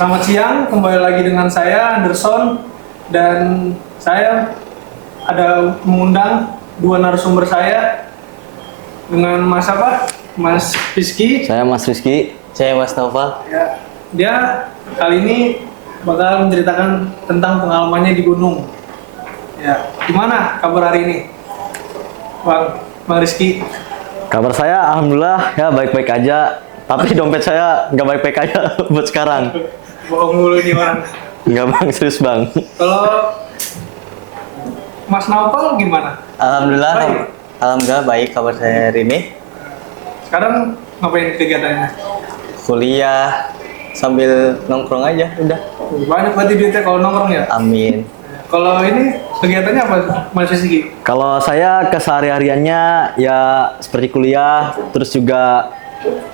Selamat siang, kembali lagi dengan saya Anderson dan saya ada mengundang dua narasumber saya dengan Mas apa? Mas Rizky. Saya Mas Rizky. Saya Mas Noval. Ya, dia kali ini bakal menceritakan tentang pengalamannya di gunung. Ya, gimana kabar hari ini, Bang Rizky? Kabar saya alhamdulillah ya baik-baik aja. Tapi dompet saya nggak baik-baik aja buat sekarang. Bohong mulu nih orang. Nggak bang, serius bang. Kalau Mas Naufal gimana? Alhamdulillah, Baik. alhamdulillah baik kabar saya hari ini. Sekarang ngapain kegiatannya? Kuliah sambil nongkrong aja, udah. Banyak berarti duitnya kalau nongkrong ya? Amin. Kalau ini kegiatannya apa Mas Rizky? Kalau saya kesehari-hariannya ya seperti kuliah, terus juga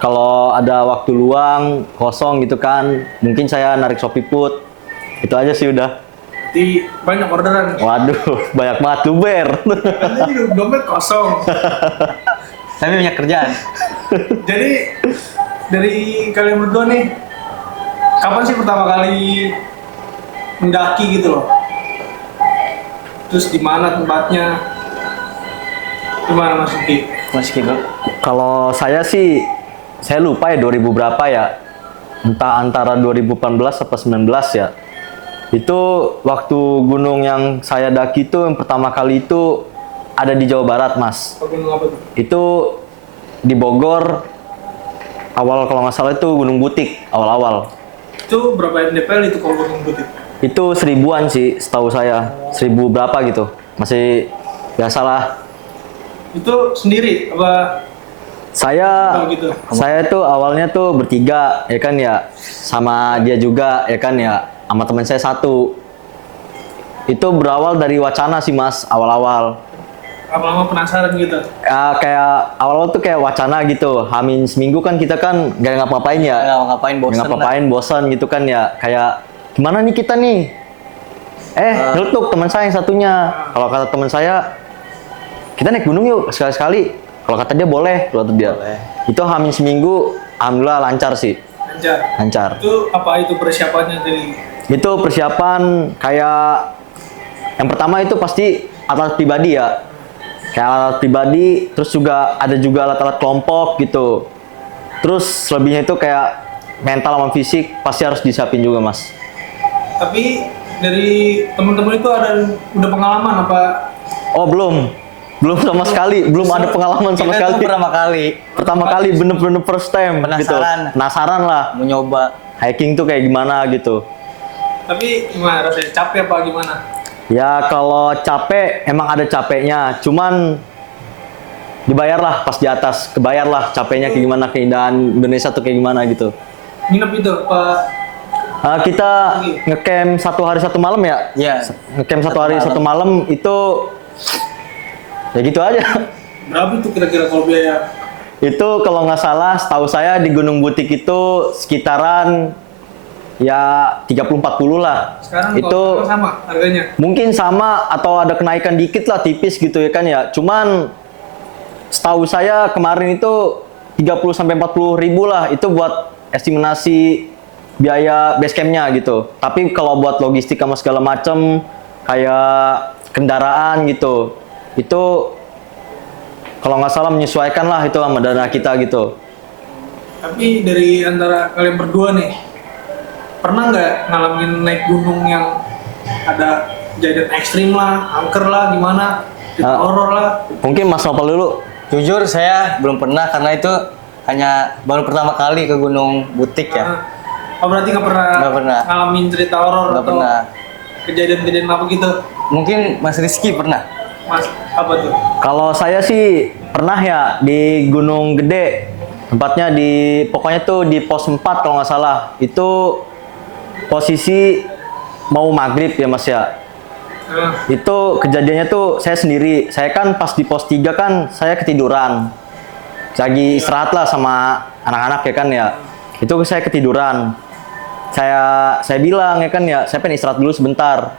kalau ada waktu luang kosong gitu kan, mungkin saya narik Shopee Food. Itu aja sih udah. Di banyak orderan. Waduh, banyak banget luber. Nanti dompet kosong. Saya banyak kerjaan. Jadi dari kalian berdua nih, kapan sih pertama kali mendaki gitu loh? Terus di mana tempatnya? Gimana Mas Rizky? Mas Kido. Kalau saya sih, saya lupa ya 2000 berapa ya. Entah antara 2018 atau 19 ya. Itu waktu gunung yang saya daki itu yang pertama kali itu ada di Jawa Barat, Mas. Gunung apa tuh? Itu di Bogor, awal kalau nggak salah itu Gunung Butik, awal-awal. Itu berapa mdpl itu kalau Gunung Butik? Itu 1000-an sih, setahu saya. 1000 berapa gitu. Masih biasalah. Itu sendiri apa? Saya Oh, gitu. saya tuh awalnya tuh bertiga ya kan ya, sama dia juga ya kan ya, sama teman saya satu. Itu berawal dari wacana sih Mas, awal-awal. Lama-lama penasaran gitu. Kayak awal-awal tuh kayak wacana gitu. Hamin seminggu kan kita kan gak ngapa-ngapain ya. Nggak ngapain bosan. Nggak ngapain, bosan gitu kan ya. Kayak gimana nih kita nih? Nyeletuk teman saya yang satunya. Kalau kata teman saya, kita naik gunung yuk sekali-sekali. Kalau kata dia boleh, kalau kata dia. Boleh. Itu hamin seminggu, alhamdulillah lancar sih. Lancar. Lancar. Itu apa itu persiapannya dari? Itu persiapan kayak yang pertama itu pasti alat pribadi ya. Kayak alat pribadi, terus juga ada juga alat-alat kelompok gitu. Terus selebihnya itu kayak mental sama fisik pasti harus disiapin juga, Mas. Tapi dari teman-teman itu udah pengalaman apa? Oh, belum. Belum sama sekali, belum ada pengalaman sama Kita tuh sekali. Pertama kali bener-bener first time gitu. Penasaran. Penasaran lah. Mau nyoba. Hiking tuh kayak gimana gitu. Tapi gimana rasanya? Capek apa gimana? Ya kalau capek emang ada capeknya, cuman dibayar lah pas di atas, kebayar lah capeknya kayak gimana, keindahan Indonesia tuh kayak gimana gitu. Nginep itu Pak? Kita ngecamp 1 hari 1 malam ya? Iya. Ngecamp 1 hari 1 malam itu ya gitu aja. Berapa itu kira-kira kalau biaya? Itu kalau nggak salah, setahu saya di Gunung Butik itu sekitaran ya 30-40 lah. Sekarang itu kalau sama harganya? mungkin sama atau ada kenaikan dikit lah, tipis gitu ya kan ya. Cuman setahu saya kemarin itu 30-40 ribu lah itu buat estimasi biaya base campnya gitu. Tapi kalau buat logistik sama segala macem kayak kendaraan gitu, itu kalau nggak salah menyesuaikan lah itu sama dana kita gitu. Tapi dari antara kalian berdua nih, pernah nggak ngalamin naik gunung yang ada kejadian ekstrim lah, angker lah, gimana? Horor lah. Mungkin Mas Nopal dulu. Jujur saya belum pernah karena itu hanya baru pertama kali ke Gunung Butik ya. Oh berarti nggak pernah, Nggak pernah. ngalamin cerita horor Nggak atau pernah. kejadian-kejadian apa gitu? Mungkin Mas Rizky pernah. Mas, apa tuh? Kalau saya sih pernah ya di Gunung Gede, tempatnya di pokoknya tuh di pos 4 kalau nggak salah. Itu posisi mau maghrib ya Mas ya. Itu kejadiannya tuh saya sendiri. Saya kan pas di pos 3 kan saya ketiduran. Lagi istirahat lah sama anak-anak ya kan ya. Itu saya ketiduran. Saya bilang ya kan ya, saya pengen istirahat dulu sebentar.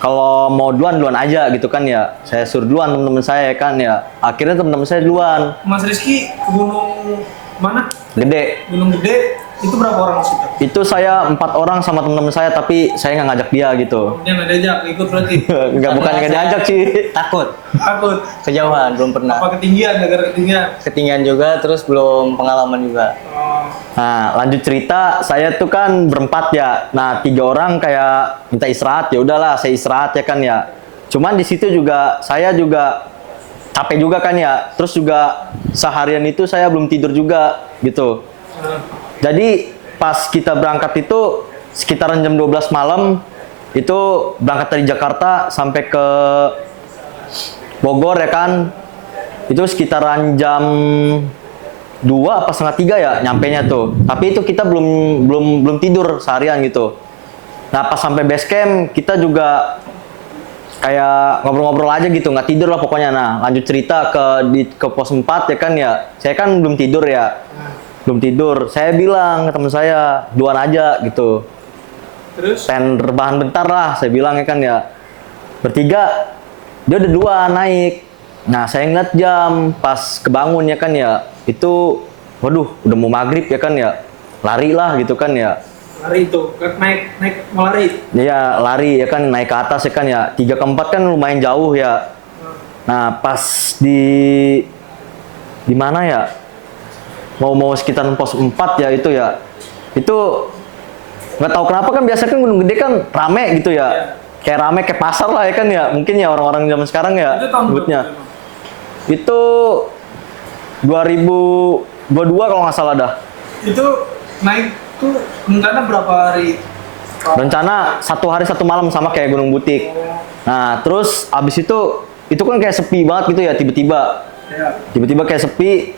Kalau mau duluan aja gitu kan ya. Saya suruh duluan teman-teman saya ya kan ya. Akhirnya teman-teman saya duluan. Mas Rizky ke gunung mana? Gede. Gunung Gede Itu berapa orang Mas? Itu saya 4 orang sama teman-teman saya, tapi saya nggak ngajak dia gitu. Dia nggak diajak, ikut berarti. Nggak, bukan nggak diajak sih. Takut, Takut. kejauhan, belum pernah. Apa ketinggian, gara-gara ketinggian? Ketinggian juga, terus belum pengalaman juga. Oh, Nah, lanjut cerita, saya tuh kan berempat ya. Nah, 3 orang kayak minta istirahat, ya udahlah, saya istirahat ya kan ya. Cuman di situ juga saya juga capek juga kan ya. Terus juga seharian itu saya belum tidur juga gitu. Jadi pas kita berangkat itu sekitaran jam 12 malam itu berangkat dari Jakarta sampai ke Bogor ya kan. Itu sekitaran jam 2 apa setengah 3 ya nyampenya tuh. Tapi itu kita belum tidur seharian gitu. Nah, pas sampai base camp kita juga kayak ngobrol-ngobrol aja gitu, nggak tidur lah pokoknya. Nah, lanjut cerita ke pos 4 ya kan ya. Saya kan belum tidur ya. Belum tidur. Saya bilang ke teman saya, "Duaan aja," gitu. terus? "Pen rebahan bentar lah," saya bilang ya kan ya. Bertiga dia udah duluan naik. Nah, saya ngeliat jam pas kebangun ya kan ya. Itu waduh, udah mau maghrib ya kan ya. Lari lah gitu kan ya. Lari itu, naik mau lari. Ya lari ya kan, naik ke atas ya kan ya. 3 ke 4 kan lumayan jauh ya. Nah, pas di mana ya? Mau sekitar pos 4 ya itu ya. Itu nggak tahu kenapa kan biasanya kan Gunung Gede kan rame gitu ya. Iya. Kayak rame kayak pasar lah ya kan ya. Mungkin ya orang-orang zaman sekarang ya Itu tahun sebutnya. berapa itu? Itu 2022 kalau nggak salah dah. Itu naik tuh rencana berapa hari? Rencana 1 hari 1 malam sama kayak Gunung Butik. Nah, terus abis itu kan kayak sepi banget gitu ya tiba-tiba. Ya. Tiba-tiba kayak sepi.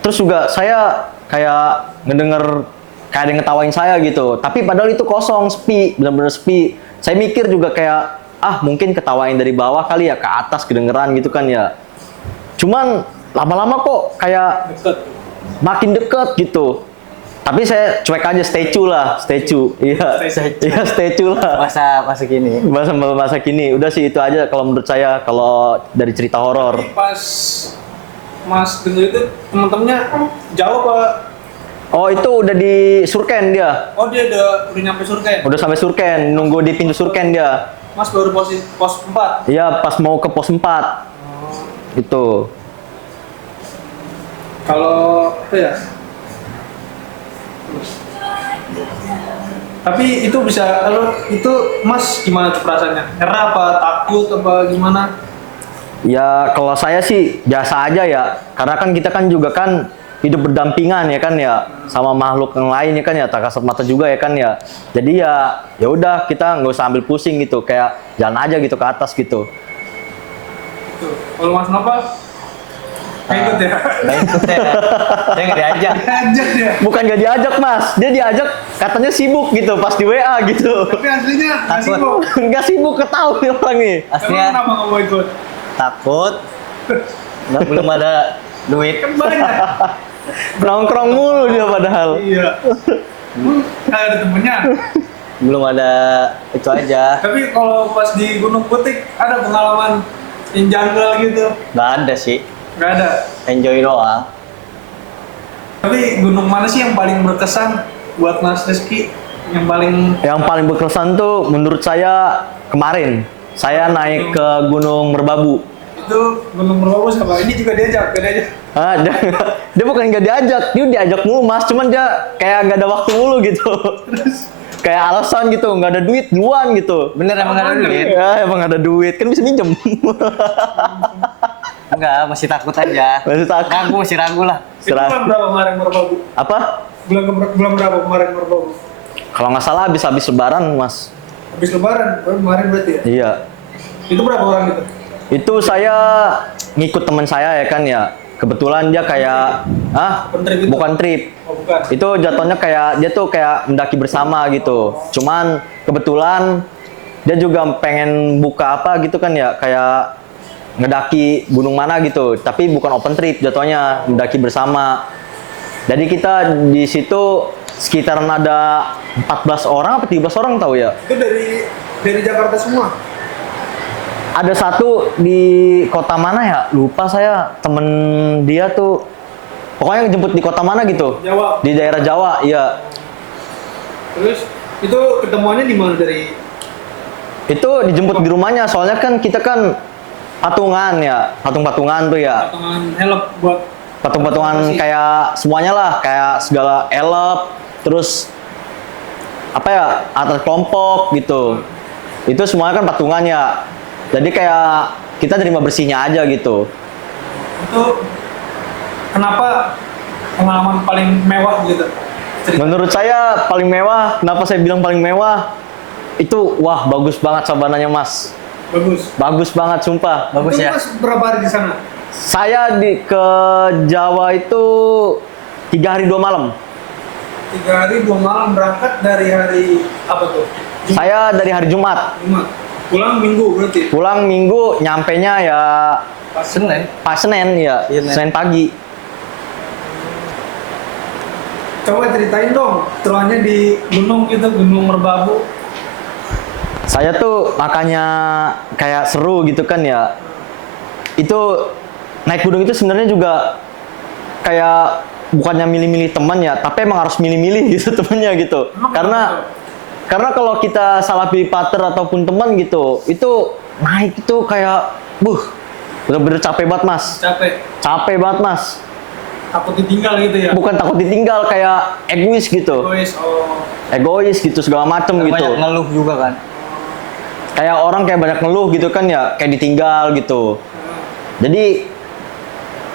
Terus juga saya kayak ngedenger kayak ada yang ngetawain saya gitu. Tapi padahal itu kosong, sepi, benar-benar sepi. Saya mikir juga kayak mungkin ketawain dari bawah kali ya, ke atas kedengeran gitu kan ya. Cuman lama-lama kok kayak Deket. makin deket gitu. Tapi saya cuek aja, statue lah, statue. Iya, iya statue lah. Masa kini. Masa kini, udah sih itu aja kalau menurut saya kalau dari cerita horor. Tapi pas Mas denger itu temen-temennya jauh apa? Oh, itu udah di Surken dia. Oh dia udah nyampe Surken. Udah sampai Surken, nunggu di pintu Surken dia. Mas baru pos 4. Iya, pas mau ke pos 4. Itu. Kalau apa ya? Tapi itu bisa, kalau itu Mas gimana tuh perasaannya? Nyerah apa takut apa gimana? Ya, kalau saya sih biasa aja ya. Karena kan kita kan juga kan hidup berdampingan ya kan ya sama makhluk yang lain ya kan ya, tak kasat mata juga ya kan ya. Jadi ya udah kita nggak usah ambil pusing gitu, kayak jalan aja gitu ke atas gitu. Tuh. Kalau Mas Nova nggak ikut ya? Nggak ikut ya. Saya nggak diajak. Diajak dia. Bukan gak diajak Mas, dia diajak katanya sibuk gitu pas di WA gitu. Tapi aslinya nggak Takut. sibuk. Nggak sibuk, ketahui nih orang nih. Emang Aslinya kenapa nggak mau ikut? takut. Belum ada duit. Kan banyak. Nongkrong mulu dia padahal. Iya. Nggak ada temennya. Belum ada itu aja. Tapi kalau pas di Gunung Butik ada pengalaman yang janggal gitu? Nggak ada sih. Nggak ada. Enjoy doang. Tapi gunung mana sih yang paling berkesan buat Mas Rizky? Yang paling berkesan tuh menurut saya kemarin saya naik ke Gunung Merbabu. Itu Gunung Merbabu siapa? Ini juga diajak, gak diajak. Dia bukan nggak diajak, dia diajak mulu Mas, cuman dia kayak nggak ada waktu mulu gitu. Kayak alasan gitu, nggak ada duit duluan gitu. Bener emang nggak ada duit? Ya emang nggak ada duit, kan bisa minjem. Enggak, masih takut aja. Masih takut. Ragu, masih ragu lah. Itu bulan berapa kemarin Merbabu? Apa? Bulan berapa kemarin Merbabu? Kalau nggak salah habis Lebaran Mas. Habis Lebaran, kemarin berarti ya? Iya. Itu berapa orang itu? Itu saya ngikut teman saya ya kan ya. Kebetulan dia kayak Open trip itu? bukan trip. Oh bukan. Itu jatuhnya kayak dia tuh kayak mendaki bersama gitu. Cuman kebetulan dia juga pengen buka apa gitu kan ya, kayak ngedaki gunung mana gitu, tapi bukan open trip jatuhnya, mendaki bersama. Jadi kita di situ sekitaran ada 14 orang atau 13 orang tahu ya. Itu dari Jakarta semua? Ada satu di kota mana ya? Lupa saya, temen dia tuh Pokoknya jemput di kota mana gitu. Jawa. Di daerah Jawa, iya. Terus itu ketemuannya di mana dari? Itu dijemput di rumahnya, soalnya kan kita kan patungan ya, patung-patungan tuh ya. Potongan helm buat Patung-patungan kayak semuanya lah, kayak segala elep, terus apa ya, atlet kelompok gitu. Itu semuanya kan patungan ya. Jadi kayak kita terima bersihnya aja gitu. itu kenapa pengalaman paling mewah gitu? Cerita. Menurut saya paling mewah, kenapa saya bilang paling mewah? Itu wah bagus banget sabananya Mas. Bagus. Bagus banget sumpah. Bagus Itu ya. Mas berapa hari di sana? Saya ke Jawa itu 3 hari 2 malam. 3 hari 2 malam, berangkat dari hari apa tuh? Saya dari hari Jumat. Jumat. Pulang Minggu berarti. Pulang Minggu, nyampenya ya Pas Senin. pas Senin ya, Iya, Nen. Senin pagi. Coba ceritain dong, turunnya di gunung gitu, Gunung Merbabu. Saya tuh makanya kayak seru gitu kan ya. Itu naik gunung itu sebenarnya juga kayak bukannya milih-milih teman ya, tapi emang harus milih-milih gitu temennya gitu. Emang Karena kalau kita salah pilih partner ataupun teman gitu, itu naik itu kayak bener-bener capek banget Mas. Capek, Capek banget Mas. takut ditinggal gitu ya. Bukan takut ditinggal, kayak egois gitu. Egois, oh. Egois gitu segala macem gitu. Banyak ngeluh juga kan. Kayak orang kayak banyak ngeluh gitu kan ya, kayak ditinggal gitu. Jadi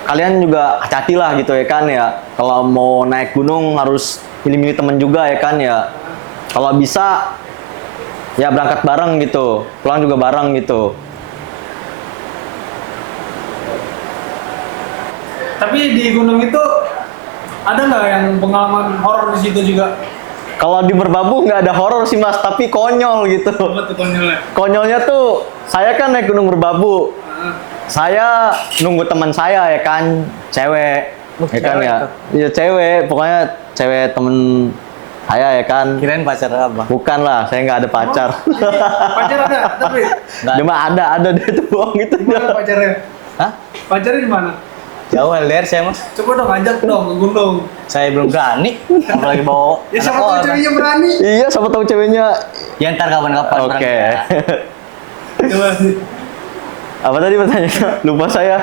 kalian juga hati-hati lah gitu ya kan ya. Kalau mau naik gunung harus milih-milih temen juga ya kan ya. Kalau bisa ya berangkat bareng gitu, pulang juga bareng gitu. Tapi di gunung itu ada nggak yang pengalaman horor di situ juga? Kalau di Merbabu nggak ada horor sih Mas, tapi konyol gitu. Apa tuh konyolnya? Konyolnya tuh saya kan naik gunung Merbabu. Ah, Saya nunggu teman saya ya kan, cewek, ya kan cewek ya, tuh. iya cewek, pokoknya cewek temen saya ya kan. Kirain pacar apa? Bukan lah, saya nggak ada pacar. pacar ada, tapi Nggak. Cuma ada dia tuh bohong gitu. mana pacarnya? Hah? Pacarnya di mana? Jauh LDR saya Mas. Coba dong ajak dong ke gunung. Saya belum berani. Apalagi bawa Ya anak siapa tahu orang. ceweknya berani. Iya, siapa tahu ceweknya. Ya ntar kapan-kapan. Oke. barangnya. Coba sih. Apa tadi pertanyaannya? Lupa saya.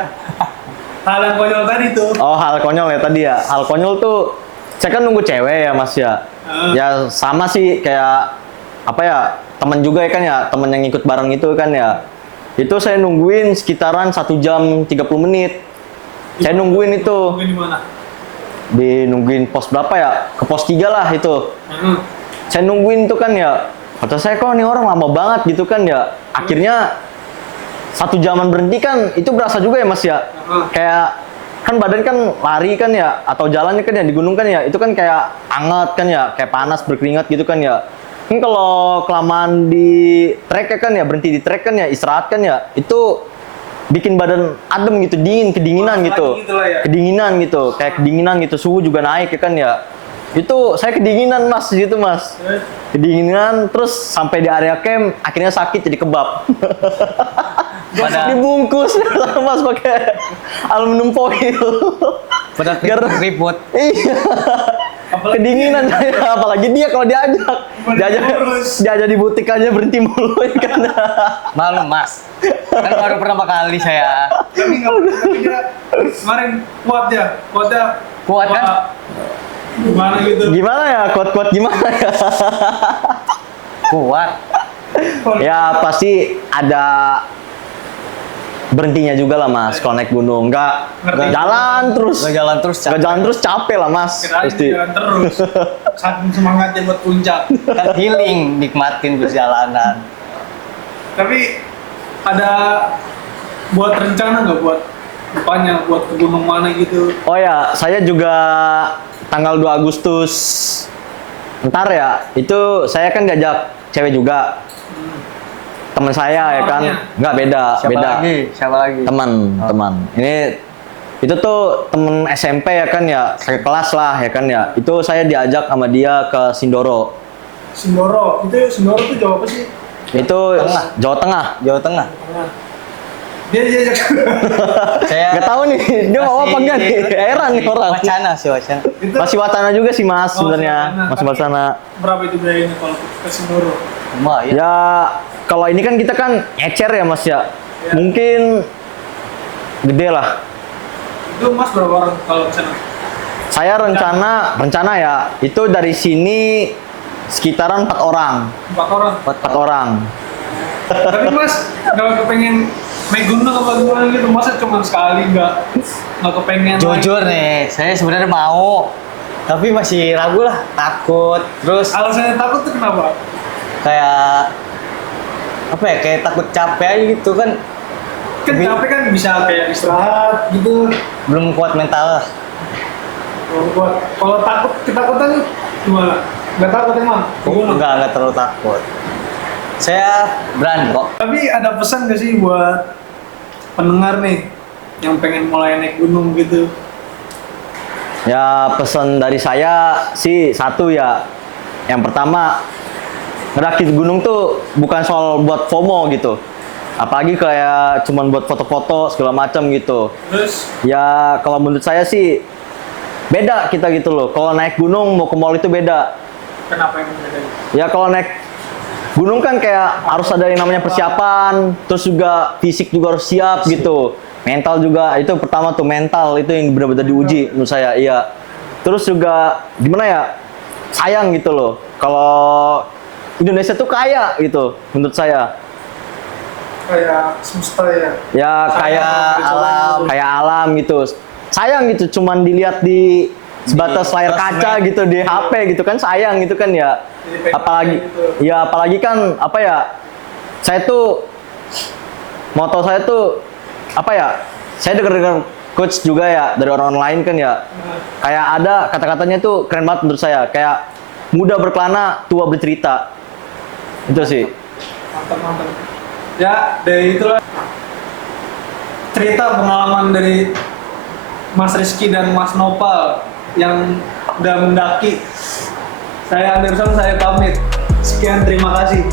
Hal yang konyol tadi tuh. Oh, hal konyol ya tadi ya. Hal konyol tuh, saya kan nunggu cewek ya Mas ya. Ya sama sih kayak apa ya, temen juga ya kan ya, temen yang ikut bareng itu kan ya. Itu saya nungguin sekitaran 1 jam 30 menit. Saya nungguin itu. Mungkin di mana? Nungguin pos berapa ya? Ke pos 3 lah itu. Hmm. Saya nungguin itu kan ya. Kata saya kok nih orang lama banget gitu kan ya. Akhirnya 1 jaman berhenti kan itu berasa juga ya Mas ya. Kayak kan badan kan lari kan ya, atau jalannya kan ya di gunung kan ya, itu kan kayak anget kan ya, kayak panas berkeringat gitu kan ya. Kan kalau kelamaan di trek ya kan ya, berhenti di trek kan ya, istirahat kan ya, itu bikin badan adem gitu, kedinginan Panas gitu. lagi gitu lah ya. Kedinginan gitu, kayak kedinginan gitu, suhu juga naik ya kan ya. Itu saya kedinginan Mas gitu Mas. Kedinginan terus sampai di area camp akhirnya sakit jadi kebab. Pada- Dibungkus Mas pakai aluminium foil. Pada Gara- ribut. Iya. Kedinginan saya, apalagi dia kalau diajak di butik aja berhenti mulu ya kan. Malu Mas. Kan baru pertama kali saya. Tapi nggak tapi dia kemarin kuatnya Kuat kan? gimana gitu. Gimana ya, kuat-kuat gimana ya? Kuat. Ya pasti ada berhentinya juga lah Mas kalau naik gunung. Nggak Ngerti. jalan terus. Nggak jalan terus. Nggak jalan terus capek lah Mas. Kirain Pasti. jalan terus. Saking semangatnya buat puncak. Kan healing, nikmatin perjalanan. Tapi ada buat rencana nggak buat depannya, buat ke gunung mana gitu? Oh ya, saya juga tanggal 2 Agustus ntar ya, itu saya kan diajak cewek juga. Teman saya ya kan. Orangnya? Nggak, beda, Siapa beda. lagi? Siapa lagi? Teman. Ini itu tuh temen SMP ya kan ya, kelas lah ya kan ya. Itu saya diajak sama dia ke Sindoro. Sindoro tuh jauh apa sih? Itu Tengah. Jawa Tengah. Jawa Tengah. Dia diajak. Saya Nggak tahu nih Dia mau apa enggak nih? Heran nih orang. Wacana sih, wacana. Itu Masih wacana juga sih Mas Oh, sebenarnya. wacana. Masih Tapi wacana. berapa itu biayanya kalau ke Sindoro? Lumayan. Ya kalau ini kan kita kan ecer ya Mas ya. Ya. Mungkin gede lah. Itu Mas berapa orang kalau ke sana? Saya rencana ya itu dari sini sekitaran 4 orang. 4 orang. 4 orang. Tapi Mas nggak kepengen naik gunung apa gimana gitu? Masa cuma sekali nggak kepengen? Jujur nih, saya sebenarnya mau, tapi masih ragu lah, takut. Terus Alasannya takut tuh kenapa? kayak apa ya? Kayak takut capek aja gitu kan. Kan Tapi- capek kan bisa kayak istirahat gitu. Belum kuat mental lah. Kalau takut ketakutan gimana? Nggak takut emang? Ke gunung? Enggak terlalu takut. Saya berani kok. Tapi ada pesan gak sih buat pendengar nih yang pengen mulai naik gunung gitu? Ya pesan dari saya sih satu ya. Yang pertama, ngedaki gunung tuh bukan soal buat FOMO gitu. Apalagi kayak cuman buat foto-foto segala macam gitu. Terus Ya kalau menurut saya sih beda kita gitu loh. Kalau naik gunung mau ke mall itu beda. kenapa yang bedanya? Ya kalau naik gunung kan kayak harus ada yang namanya persiapan, terus juga fisik juga harus siap gitu. Mental juga itu pertama tuh mental itu yang benar-benar diuji menurut saya. Iya. Terus juga gimana ya? Sayang gitu loh. Kalau Indonesia tuh kaya gitu menurut saya. Kayak semesta ya. Ya kayak alam gitu. Sayang gitu cuman dilihat di sebatas Di layar sosmed. kaca gitu di HP gitu kan sayang gitu kan ya. Jadi pengen Apalagi gitu. ya apalagi kan apa ya? Saya tuh moto saya tuh apa ya? Saya dengar coach juga ya dari orang lain kan ya. Kayak ada kata-katanya tuh keren banget menurut saya. Kayak muda berkelana, tua bercerita. Itu sih. Mantap. Ya, dari itulah cerita pengalaman dari Mas Rizky dan Mas Nopal yang udah mendaki. Saya Anderson, saya pamit. Sekian, terima kasih.